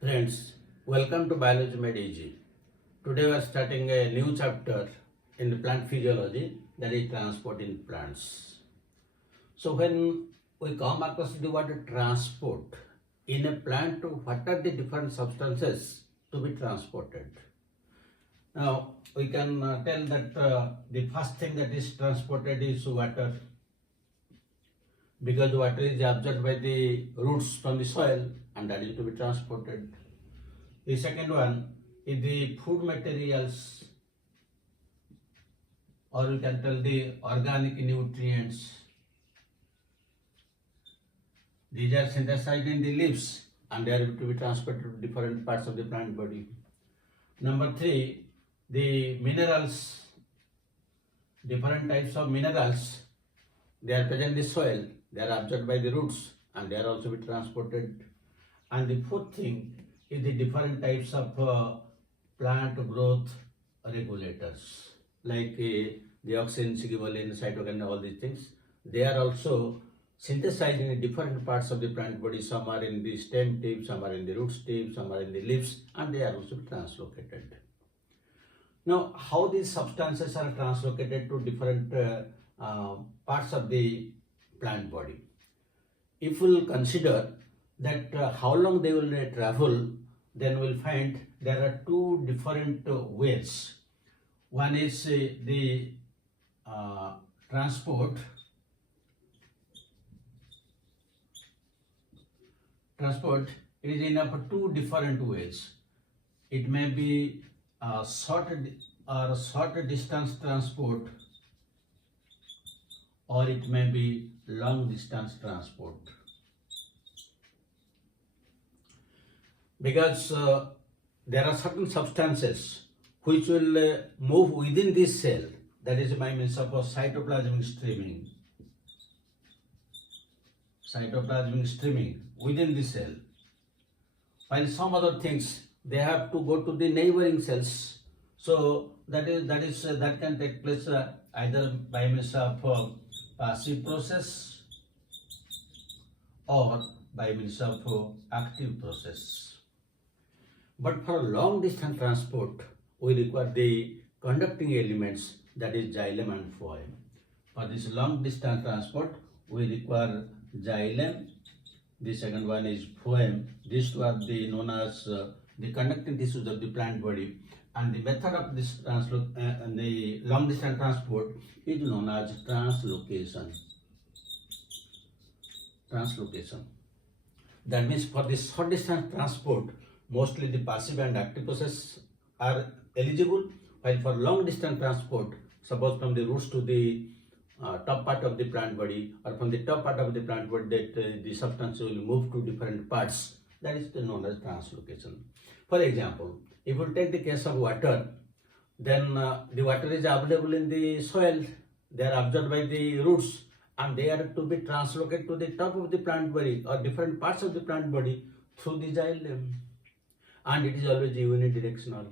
Friends, welcome to Biology Made Easy. Today we are starting a new chapter in the plant physiology, that is transport in plants. So when we come across the word transport in a plant, what are the different substances to be transported? Now we can tell that the first thing that is transported is water, because water is absorbed by the roots from the soil and that is to be transported. The second one is the food materials, or we can tell the organic nutrients. These are synthesized in the leaves and they are to be transported to different parts of the plant body. Number three, the minerals, different types of minerals, they are present in the soil, they are absorbed by the roots and they are also be transported. And the fourth thing is the different types of plant growth regulators, like the auxin, signaling, cytokine, all these things. They are also synthesized in different parts of the plant body. Some are in the stem tip, some are in the root tip, some are in the leaves, and they are also translocated. Now, how these substances are translocated to different parts of the plant body? If we'll consider that how long they will travel, then we'll find there are two different ways. One is the transport. Transport is in two different ways. It may be short distance transport, or it may be long distance transport. Because there are certain substances which will move within this cell, that is by means of cytoplasmic streaming. Cytoplasmic streaming within the cell. While some other things, they have to go to the neighboring cells. So that can take place either by means of passive process or by means of active process. But for long distance transport, we require the conducting elements, that is xylem and phloem. For this long distance transport, we require xylem. The second one is phloem. These two are known as the conducting tissues of the plant body. And the method of this the long distance transport is known as translocation. Translocation. That means for this short distance transport, mostly the passive and active process are eligible, while for long distance transport, suppose from the roots to the top part of the plant body, or from the top part of the plant body that the substance will move to different parts, that is known as translocation. For example, if we take the case of water, then the water is available in the soil, they are absorbed by the roots and they are to be translocated to the top of the plant body or different parts of the plant body through the xylem. And it is always unidirectional.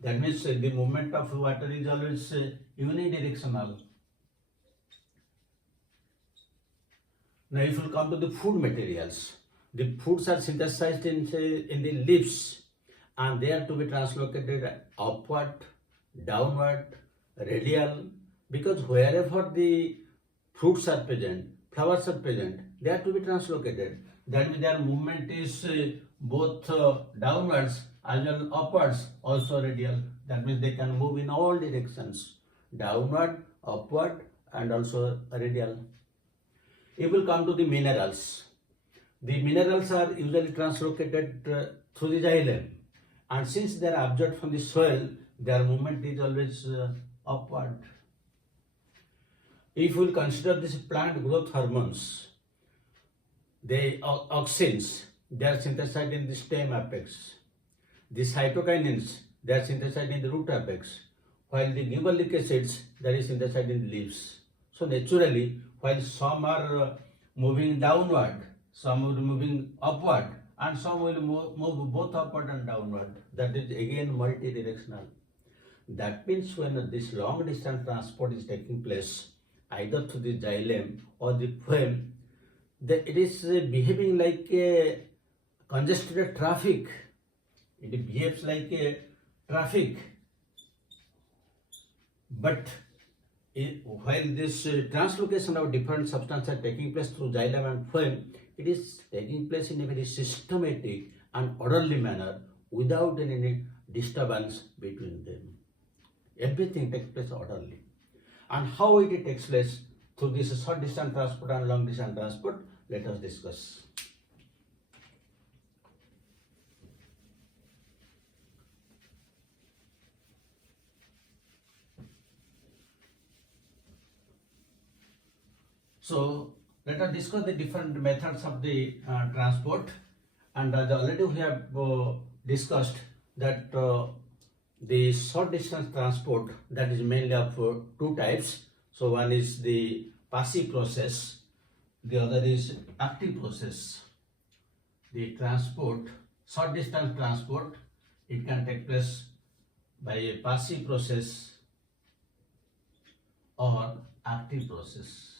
That means the movement of water is always unidirectional. Now if you come to the food materials, the foods are synthesized in the leaves and they are to be translocated upward, downward, radial, because wherever the fruits are present, flowers are present, they are to be translocated. That means their movement is both downwards as well upwards, also radial. That means they can move in all directions, downward, upward, and also radial. If we come to the minerals are usually translocated through the xylem, and since they are absorbed from the soil, their movement is always upward. If we consider this plant growth hormones, the auxins, they are synthesized in the stem apex. The cytokinins, they are synthesized in the root apex, while the gibberellic acids, that is synthesized in the leaves. So naturally, while some are moving downward, some are moving upward, and some will move both upward and downward. That is again multidirectional. That means when this long distance transport is taking place, either through the xylem or the phloem, it is behaving like a congested traffic It behaves like a traffic, but while this translocation of different substances are taking place through xylem and phloem, it is taking place in a very systematic and orderly manner without any disturbance between them. Everything takes place orderly. And how it takes place through this short distance transport and long distance transport, let us discuss. So let us discuss the different methods of the transport, and as already we have discussed that the short distance transport, that is mainly of two types. So one is the passive process, the other is active process. The transport, short distance transport, it can take place by a passive process or active process.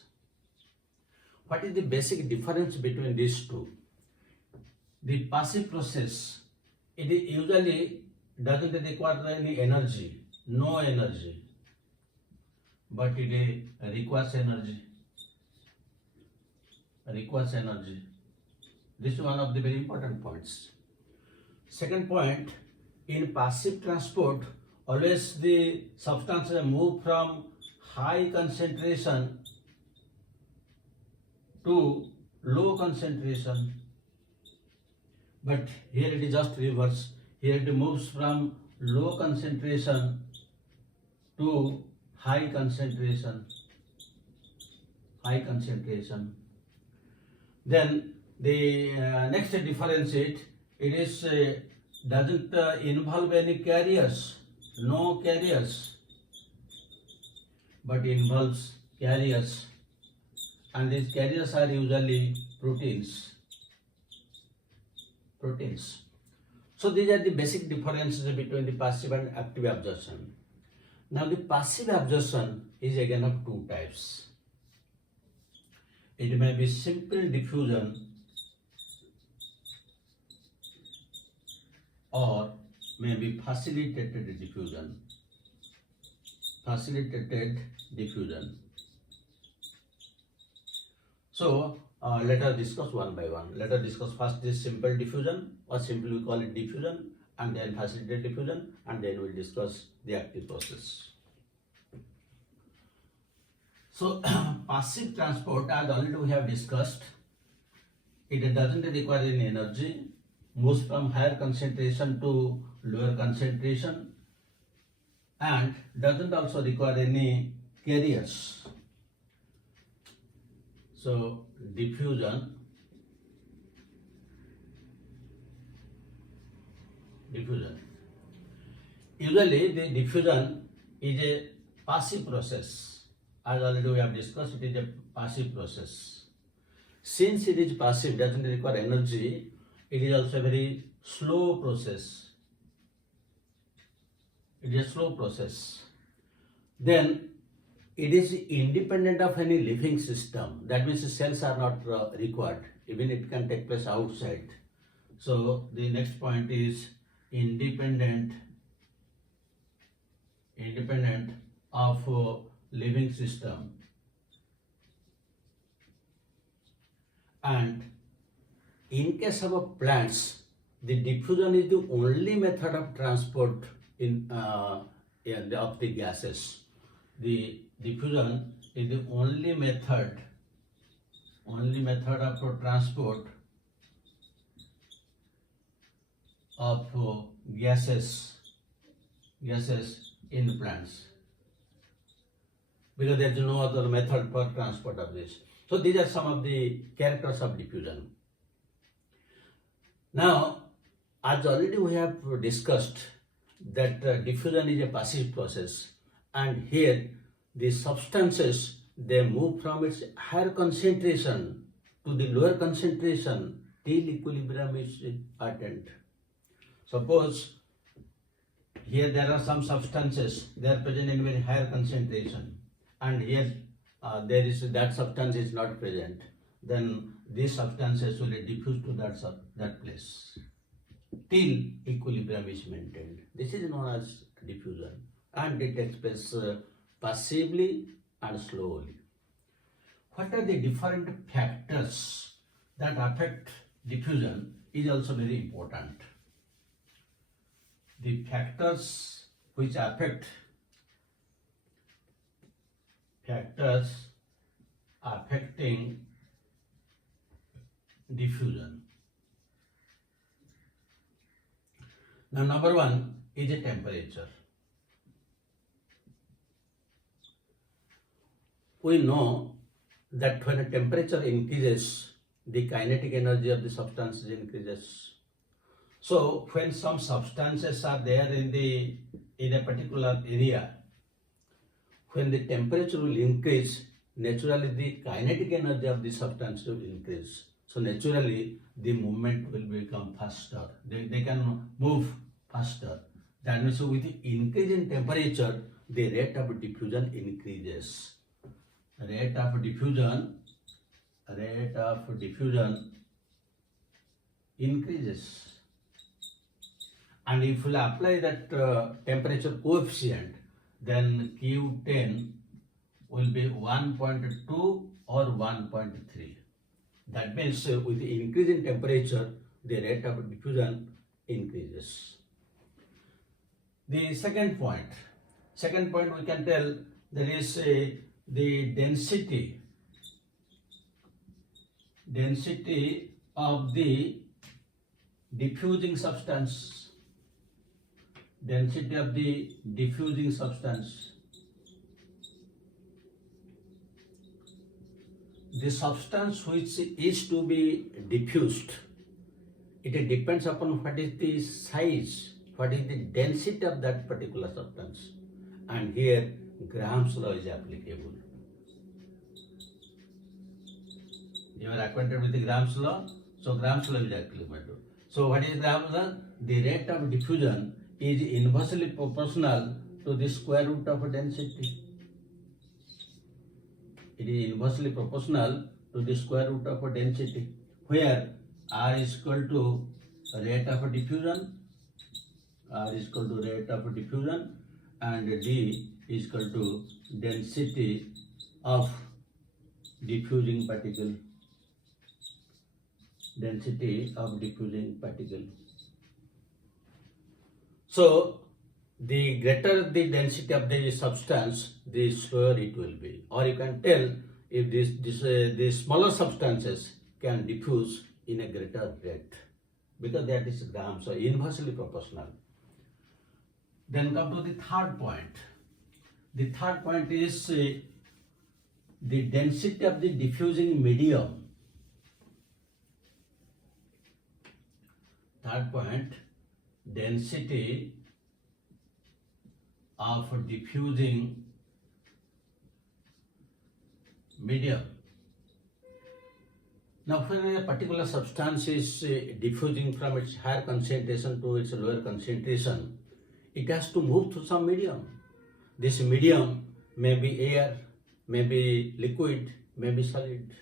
What is the basic difference between these two? The passive process, it usually doesn't require any energy, no energy, but it requires energy. This is one of the very important points. Second point, in passive transport, always the substances move from high concentration to low concentration, but here it is just reverse. Here it moves from low concentration to high concentration. Then the next difference it is doesn't involve any carriers, no carriers, but involves carriers, and these carriers are usually proteins. So these are the basic differences between the passive and active absorption. Now the passive absorption is again of two types. It may be simple diffusion or may be facilitated diffusion. So let us discuss one by one. Let us discuss first this simple diffusion, or simply we call it diffusion, and then facilitated diffusion, and then we'll discuss the active process. So passive transport, as already we have discussed, it doesn't require any energy, moves from higher concentration to lower concentration, and doesn't also require any carriers. So diffusion. Usually the diffusion is a passive process. As already we have discussed, it is a passive process. Since it is passive, doesn't require energy, it is also a very slow process. Then it is independent of any living system. That means the cells are not required. Even it can take place outside. So the next point is independent of living system. And in case of plants, the diffusion is the only method of transport of the gases. The diffusion is the only method of transport of gases in plants, because there is no other method for transport of this. So these are some of the characters of diffusion. Now, as already we have discussed that diffusion is a passive process, and here the substances, they move from its higher concentration to the lower concentration till equilibrium is attained. Suppose here there are some substances, they are present in very higher concentration, and here that substance is not present. Then these substances will diffuse to that place. till equilibrium is maintained. This is known as diffusion, and it takes place passively and slowly. What are the different factors that affect diffusion is also very important. The factors which affecting diffusion. Now, number one is a temperature. We know that when a temperature increases, the kinetic energy of the substances increases. So, when some substances are there in a particular area, when the temperature will increase, naturally the kinetic energy of the substance will increase. So naturally the movement will become faster. They can move faster. That means with the increase in temperature, the rate of diffusion increases. Rate of diffusion increases. And if we apply that temperature coefficient, then Q10 will be 1.2 or 1.3. That means with the increase in temperature, the rate of diffusion increases. The second point we can tell there is the density of the diffusing substance. Density of the diffusing substance. The substance which is to be diffused, it depends upon what is the size, what is the density of that particular substance. And here Graham's law is applicable. You are acquainted with the Graham's law, so Graham's law is applicable. So what is Graham's law? The rate of diffusion is inversely proportional to the square root of density. It is inversely proportional to the square root of density, where R is equal to rate of diffusion, and D is equal to density of diffusing particle. So, the greater the density of the substance, the slower it will be. Or you can tell if the smaller substances can diffuse in a greater rate, because that is Graham, so inversely proportional. Then come to the third point. The third point is the density of the diffusing medium. Third point, density of diffusing medium. Now, when a particular substance is diffusing from its higher concentration to its lower concentration, it has to move through some medium. This medium may be air, may be liquid, may be solid.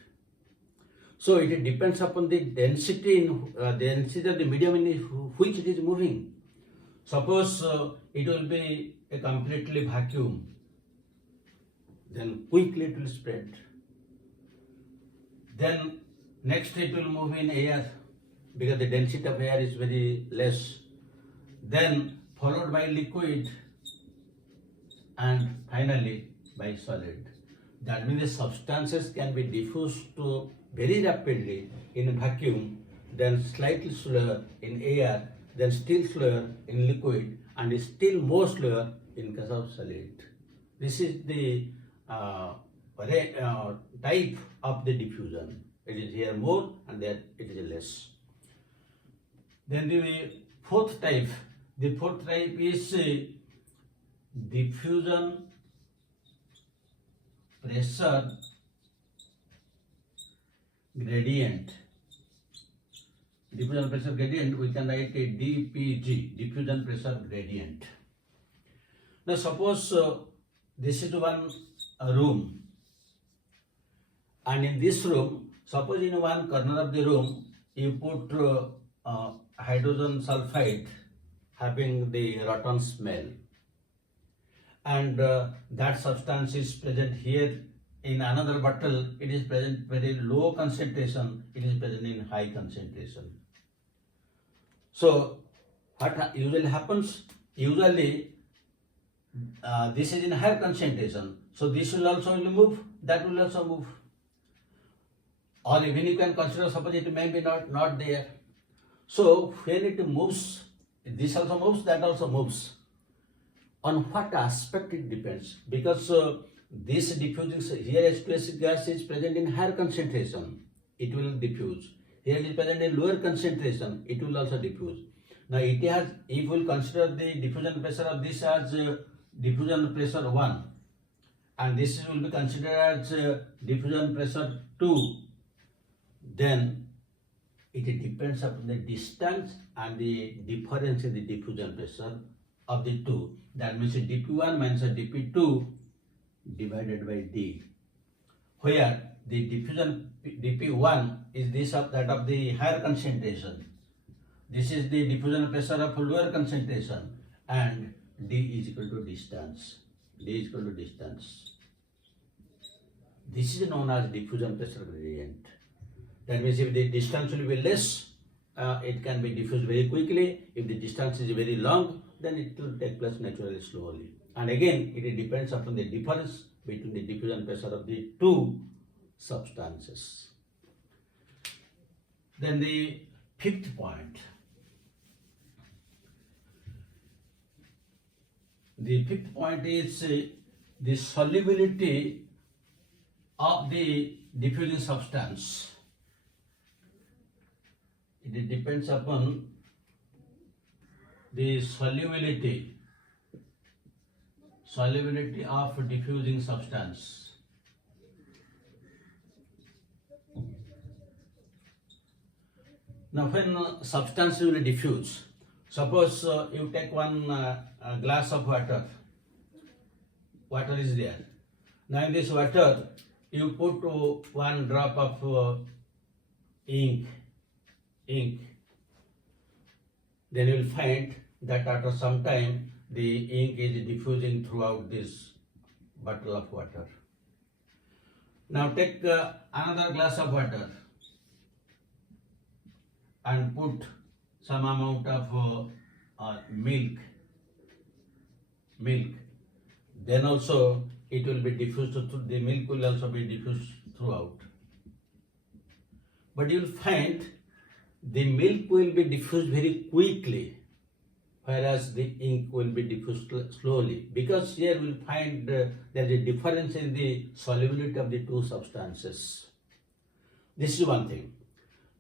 So it depends upon the density of the medium in which it is moving. Suppose it will be a completely vacuum, then quickly it will spread. Then next it will move in air, because the density of air is very less. Then followed by liquid, and finally by solid. That means the substances can be diffused to very rapidly in vacuum, then slightly slower in air, then still slower in liquid, and still more slower in case of solid. This is the type of the diffusion. It is here more and there it is less. Then the fourth type is diffusion pressure gradient. Diffusion pressure gradient, we can write a DPG, diffusion pressure gradient. Now suppose this is one room, and in this room, suppose in one corner of the room you put hydrogen sulfide having the rotten smell, and that substance is present here in another bottle. It is present very low concentration, it is present in high concentration. So what usually happens? Usually this is in higher concentration, so this will also move, that will also move. Or even you can consider, suppose it may be not there. So when it moves, this also moves, that also moves. On what aspect it depends, because this diffusing, here H2S gas is present in higher concentration, it will diffuse. Here it is present in lower concentration, it will also diffuse. Now it has, if we will consider the diffusion pressure of this as diffusion pressure 1, and this will be considered as diffusion pressure 2, then it depends upon the distance and the difference in the diffusion pressure of the two. That means dp1 minus dp2 divided by d, where the diffusion dp1 is this of that of the higher concentration, this is the diffusion pressure of lower concentration, and d is equal to distance. D is equal to distance. This is known as diffusion pressure gradient. That means if the distance will be less, it can be diffused very quickly. If the distance is very long, then it will take place naturally slowly. And again, it depends upon the difference between the diffusion pressure of the two substances. Then the fifth point. The fifth point is the solubility of the diffusing substance. It depends upon the solubility of diffusing substance. Now when substance will diffuse, suppose you take one glass of water, water is there. Now in this water you put one drop of ink, then you will find that after some time the ink is diffusing throughout this bottle of water. Now take another glass of water and put some amount of milk, then also it will be diffused, the milk will also be diffused throughout. But you will find the milk will be diffused very quickly, whereas the ink will be diffused slowly, because here we will find there is a difference in the solubility of the two substances. This is one thing.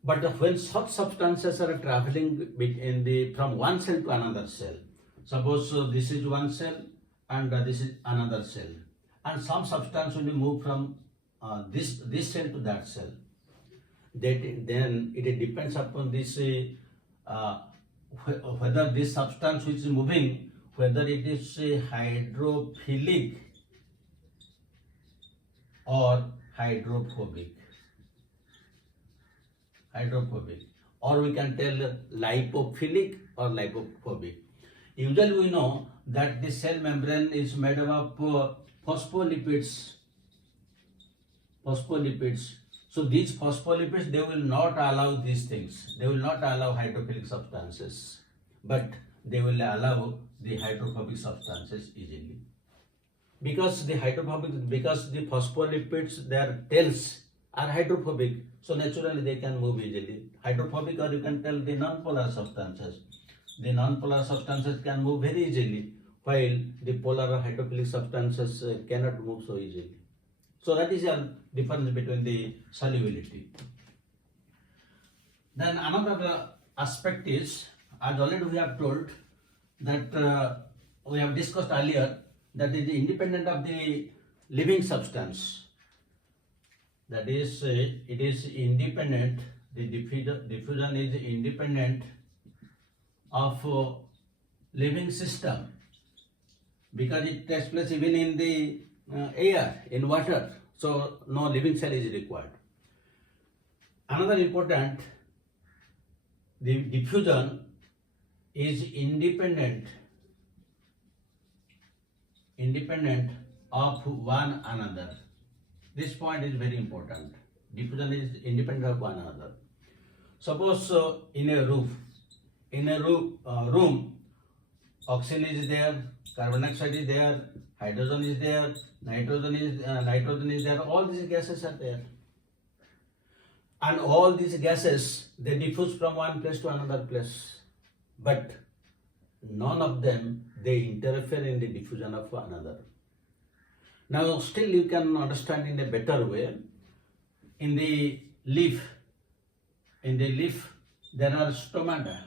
But when such substances are traveling from one cell to another cell, suppose this is one cell and this is another cell, and some substance will be moved from this cell to that cell, then it depends upon this whether this substance which is moving, whether it is hydrophilic or hydrophobic, or we can tell lipophilic or lipophobic. Usually we know that the cell membrane is made up of phospholipids. So these phospholipids, they will not allow these things. They will not allow hydrophilic substances, but they will allow the hydrophobic substances easily. Because the phospholipids, their tails are hydrophobic, so naturally they can move easily. Hydrophobic, or you can tell the non-polar substances. The non-polar substances can move very easily, while the polar or hydrophilic substances cannot move so easily. So that is a difference between the solubility. Then another aspect is, as already we have told, that we have discussed earlier, that is independent of the living substance. That is, it is independent, the diffusion is independent of living system, because it takes place even in the air, in water, so no living cell is required. Another important, the diffusion is independent of one another. This point is very important. Diffusion is independent of one another. Suppose in a room, oxygen is there, carbon dioxide is there, hydrogen is there, nitrogen is there. All these gases are there, and all these gases, they diffuse from one place to another place, but none of them, they interfere in the diffusion of another. Now still you can understand in a better way. In the leaf there are stomata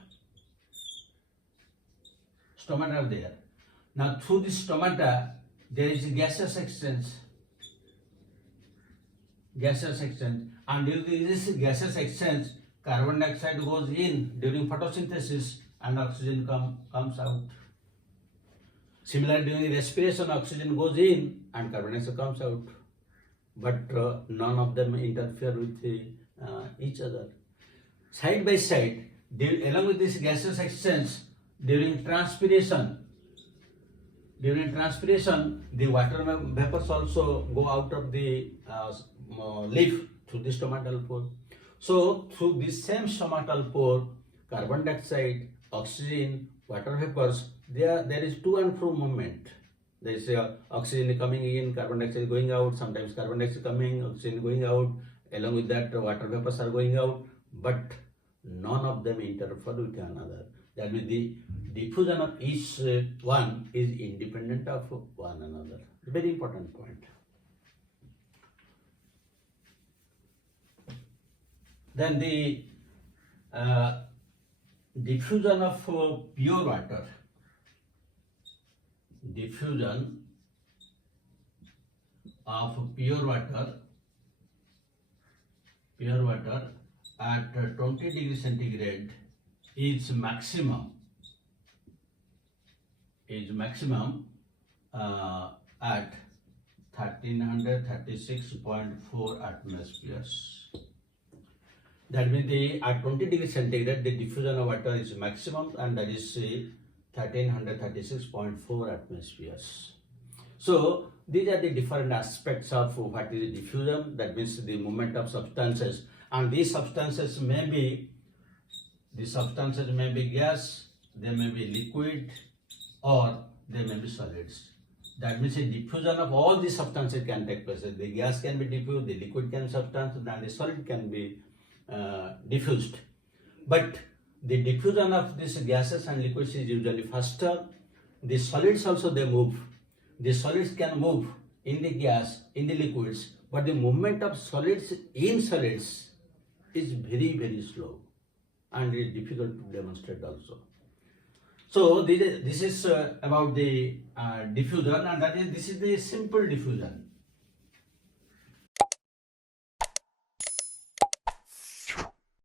are there. Now through this stomata there is gaseous exchange, and during this gaseous exchange, carbon dioxide goes in during photosynthesis and oxygen comes out. Similarly, during respiration, oxygen goes in and carbon dioxide comes out, but none of them interfere with each other. Side by side, along with this gaseous exchange, during transpiration, the water vapors also go out of the leaf through the stomatal pore. So through this same stomatal pore, carbon dioxide, oxygen, water vapors, there is to and fro movement. There is oxygen coming in, carbon dioxide going out, sometimes carbon dioxide coming, oxygen going out, along with that water vapors are going out, but none of them interfere with another. That means the diffusion of each one is independent of one another. Very important point. Then the diffusion of pure water. Diffusion of pure water at 20 degrees centigrade is maximum at 1336.4 atmospheres. That means at 20 degrees centigrade, the diffusion of water is maximum, and that is 1336.4 atmospheres. So these are the different aspects of what is diffusion. That means the movement of substances, and these substances may be gas, they may be liquid, or they may be solids. That means a diffusion of all these substances can take place. The gas can be diffused, the liquid can be substance, and the solid can be diffused. But the diffusion of these gases and liquids is usually faster. The solids also, they move. The solids can move in the gas, in the liquids, but the movement of solids in solids is very, very slow, and it is difficult to demonstrate also. So this is about the diffusion, and this is the simple diffusion.